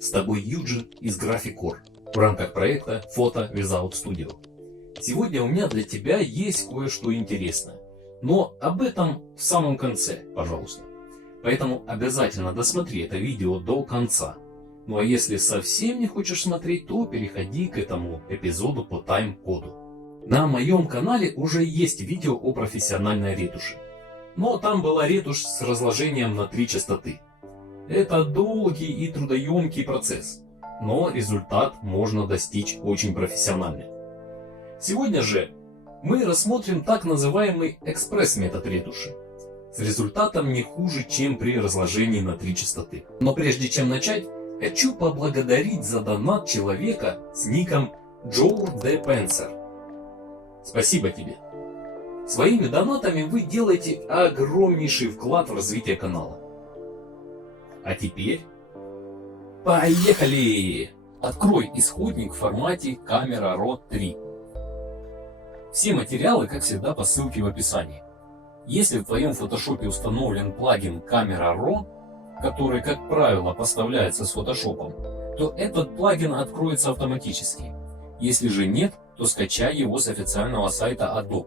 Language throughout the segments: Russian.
С тобой Юджин из Graphicor в рамках проекта Photo Without Studio. Сегодня у меня для тебя есть кое-что интересное, но об этом в самом конце, пожалуйста. Поэтому обязательно досмотри это видео до конца. Ну а если совсем не хочешь смотреть, то переходи к этому эпизоду по тайм-коду. На моем канале уже есть видео о профессиональной ретуши. Но там была ретушь с разложением на 3 частоты. Это долгий и трудоемкий процесс, но результат можно достичь очень профессионально. Сегодня же мы рассмотрим так называемый экспресс-метод ретуши, с результатом не хуже, чем при разложении на 3 частоты. Но прежде чем начать, хочу поблагодарить за донат человека с ником Joe De Penser. Спасибо тебе. Своими донатами вы делаете огромнейший вклад в развитие канала. А теперь поехали! Открой исходник в формате Camera Raw 3. Все материалы, как всегда, по ссылке в описании. Если в твоем фотошопе установлен плагин Camera Raw, который, как правило, поставляется с фотошопом, то этот плагин откроется автоматически. Если же нет, то скачай его с официального сайта Adobe.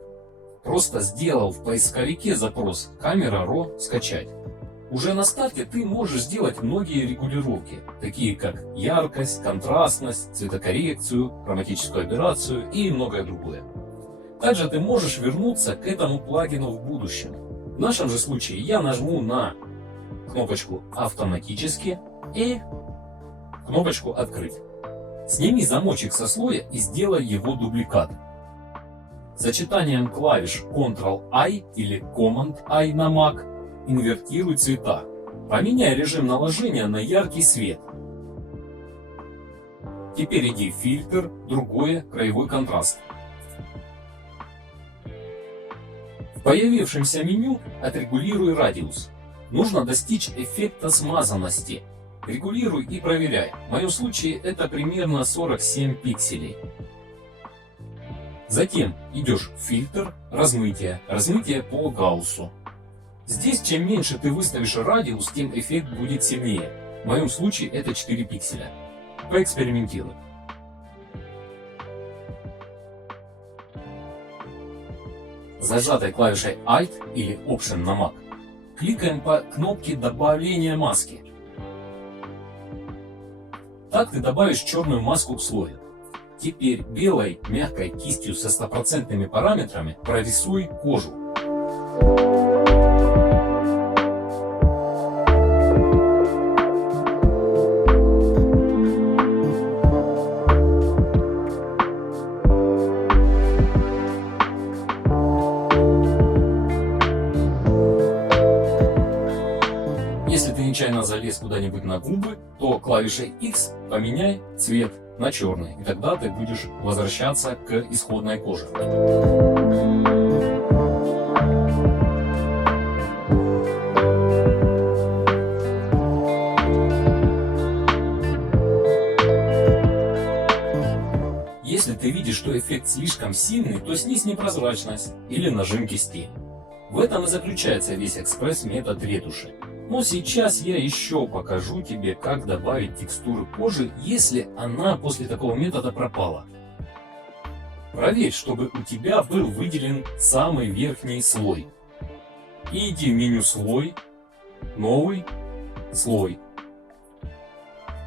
Просто сделал в поисковике запрос Camera Raw скачать. Уже на старте ты можешь сделать многие регулировки, такие как яркость, контрастность, цветокоррекцию, хроматическую аберрацию и многое другое. Также ты можешь вернуться к этому плагину в будущем. В нашем же случае я нажму на кнопочку «Автоматически» и кнопочку «Открыть». Сними замочек со слоя и сделай его дубликат. Сочетанием клавиш Ctrl-I или Command-I на Mac инвертируй цвета. Поменяй режим наложения на яркий свет. Теперь иди в фильтр, другое, краевой контраст. В появившемся меню отрегулируй радиус. Нужно достичь эффекта смазанности. Регулируй и проверяй. В моем случае это примерно 47 пикселей. Затем идешь в фильтр, размытие по Гауссу. Здесь чем меньше ты выставишь радиус, тем эффект будет сильнее. В моем случае это 4 пикселя. Поэкспериментируй. Зажатой клавишей Alt или Option на Mac кликаем по кнопке добавления маски. Так ты добавишь черную маску к слою. Теперь белой мягкой кистью со 100% параметрами прорисуй кожу. Если ты нечаянно залез куда-нибудь на губы, то клавишей X поменяй цвет на черный, и тогда ты будешь возвращаться к исходной коже. Если ты видишь, что эффект слишком сильный, то снизь непрозрачность или нажим кисти. В этом и заключается весь экспресс-метод ретуши. Но сейчас я еще покажу тебе, как добавить текстуры кожи, если она после такого метода пропала. Проверь, чтобы у тебя был выделен самый верхний слой. Иди в меню «Слой», «Новый», «Слой».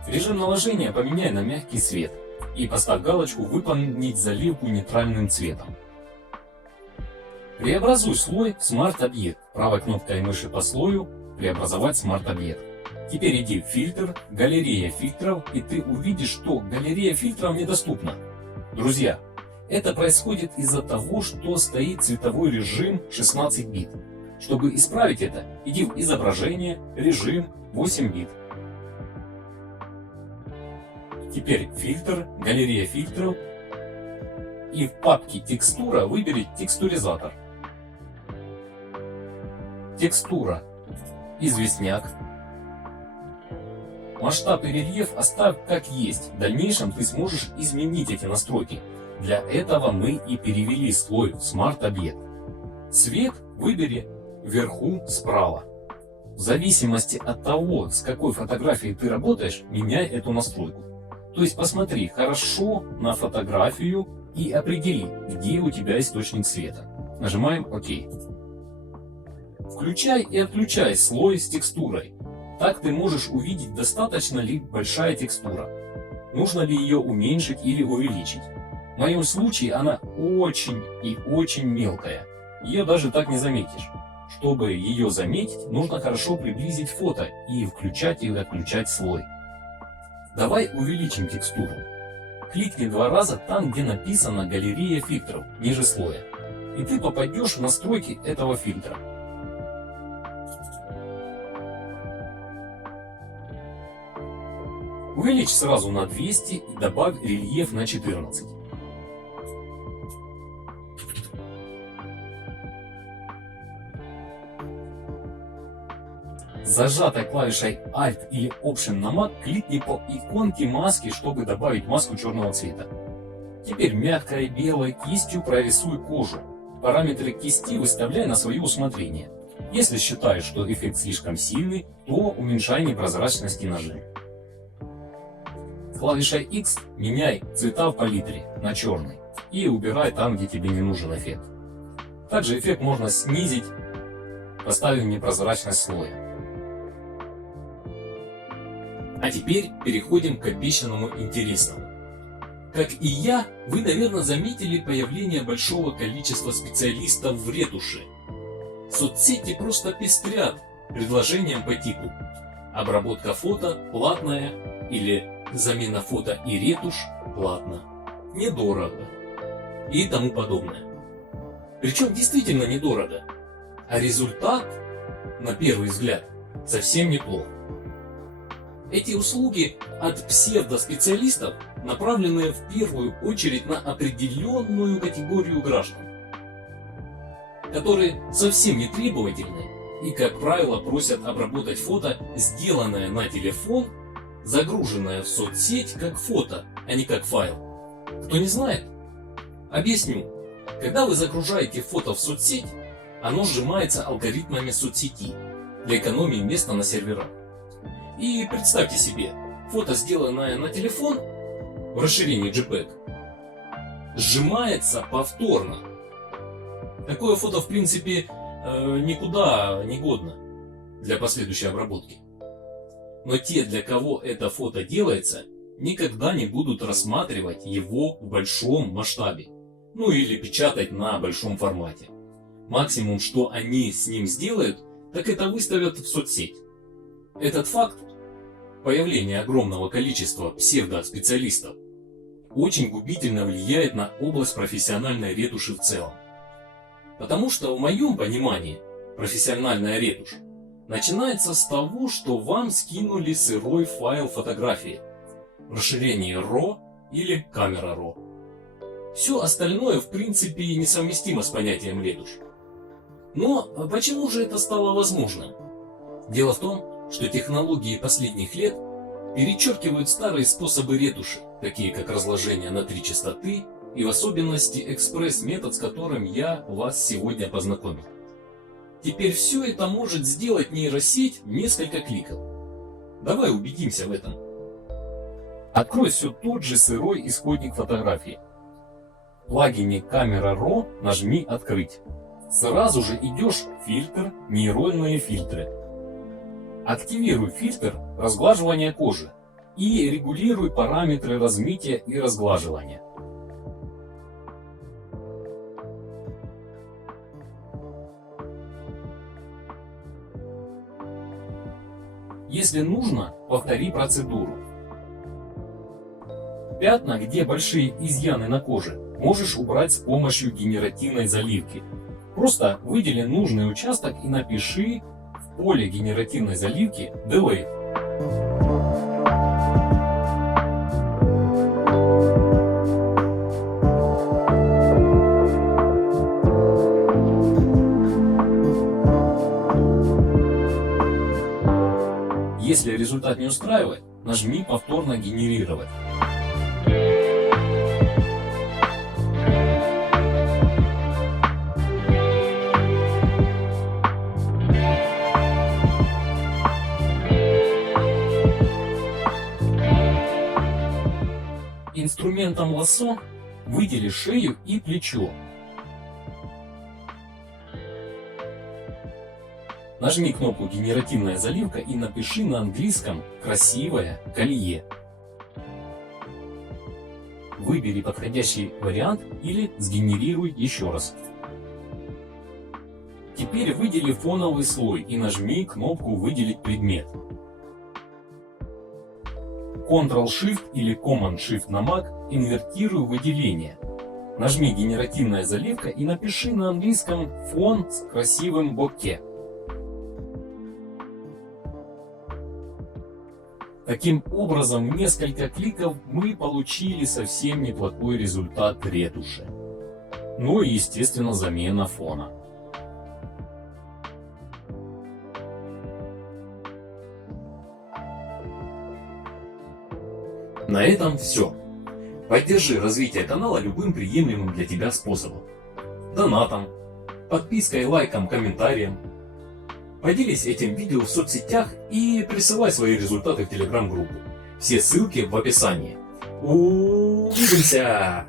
Режим наложения поменяй на мягкий свет и поставь галочку «Выполнить заливку нейтральным цветом». Преобразуй слой в смарт-объект. Правой кнопкой мыши по слою преобразовать смарт-объект. Теперь иди в фильтр, галерея фильтров, и ты увидишь, что галерея фильтров недоступна. Друзья, это происходит из-за того, что стоит цветовой режим 16 бит. Чтобы исправить это, иди в изображение, режим 8 бит. Теперь фильтр, галерея фильтров, и в папке текстура выбери текстуризатор. Текстура. Известняк. Масштаб и рельеф оставь как есть. В дальнейшем ты сможешь изменить эти настройки. Для этого мы и перевели слой в смарт-объект. Цвет выбери вверху справа. В зависимости от того, с какой фотографией ты работаешь, меняй эту настройку. То есть посмотри хорошо на фотографию и определи, где у тебя источник света. Нажимаем ОК. Включай и отключай слой с текстурой. Так ты можешь увидеть, достаточно ли большая текстура. Нужно ли ее уменьшить или увеличить. В моем случае она очень и очень мелкая. Ее даже так не заметишь. Чтобы ее заметить, нужно хорошо приблизить фото и включать или отключать слой. Давай увеличим текстуру. Кликни 2 раза там, где написано «Галерея фильтров» ниже слоя. И ты попадешь в настройки этого фильтра. Увеличь сразу на 200 и добавь рельеф на 14. Зажатой клавишей Alt или Option на Mac кликни по иконке маски, чтобы добавить маску черного цвета. Теперь мягкой белой кистью прорисуй кожу. Параметры кисти выставляй на свое усмотрение. Если считаешь, что эффект слишком сильный, то уменьшай непрозрачность и нажим. Клавишей X меняй цвета в палитре на черный и убирай там, где тебе не нужен эффект. Также эффект можно снизить, поставив непрозрачность слоя. А теперь переходим к обещанному интересному. Как и я, вы, наверное, заметили появление большого количества специалистов в ретуше. Соцсети просто пестрят предложением по типу обработка фото платная или замена фото и ретушь платно, недорого и тому подобное. Причем действительно недорого, а результат, на первый взгляд, совсем неплох. Эти услуги от псевдоспециалистов направлены в первую очередь на определенную категорию граждан, которые совсем не требовательны и, как правило, просят обработать фото, сделанное на телефон, загруженное в соцсеть как фото, а не как файл. Кто не знает? Объясню. Когда вы загружаете фото в соцсеть, оно сжимается алгоритмами соцсети для экономии места на серверах. И представьте себе, фото, сделанное на телефон в расширении JPEG, сжимается повторно. Такое фото, в принципе, никуда не годно для последующей обработки. Но те, для кого это фото делается, никогда не будут рассматривать его в большом масштабе. Ну или печатать на большом формате. Максимум, что они с ним сделают, так это выставят в соцсеть. Этот факт, появление огромного количества псевдоспециалистов, очень губительно влияет на область профессиональной ретуши в целом. Потому что в моем понимании профессиональная ретушь начинается с того, что вам скинули сырой файл фотографии в расширении RAW или камера RAW. Все остальное в принципе несовместимо с понятием ретушь. Но почему же это стало возможным? Дело в том, что технологии последних лет перечеркивают старые способы ретуши, такие как разложение на 3 частоты и в особенности экспресс-метод, с которым я вас сегодня познакомил. Теперь все это может сделать нейросеть в несколько кликов. Давай убедимся в этом. Открой все тот же сырой исходник фотографии. В плагине Camera Raw нажми «Открыть». Сразу же идешь в фильтр «Нейронные фильтры». Активируй фильтр разглаживания кожи и регулируй параметры размытия и разглаживания. Если нужно, повтори процедуру. Пятна, где большие изъяны на коже, можешь убрать с помощью генеративной заливки. Просто выдели нужный участок и напиши в поле генеративной заливки Delete. Если результат не устраивает, нажми «Повторно генерировать». инструментом лассо выдели шею и плечо. Нажми кнопку «Генеративная заливка» и напиши на английском «красивое колье». Выбери подходящий вариант или сгенерируй еще раз. Теперь выдели фоновый слой и нажми кнопку «Выделить предмет». Ctrl-Shift или Command-Shift на Mac инвертируй выделение. Нажми «Генеративная заливка» и напиши на английском «фон с красивым боке». Таким образом, в несколько кликов мы получили совсем неплохой результат ретуши. Ну и, естественно, замена фона. На этом все. Поддержи развитие канала любым приемлемым для тебя способом. Донатом, подпиской, лайком, комментарием. Поделись этим видео в соцсетях и присылай свои результаты в телеграм-группу. Все ссылки в описании. Увидимся!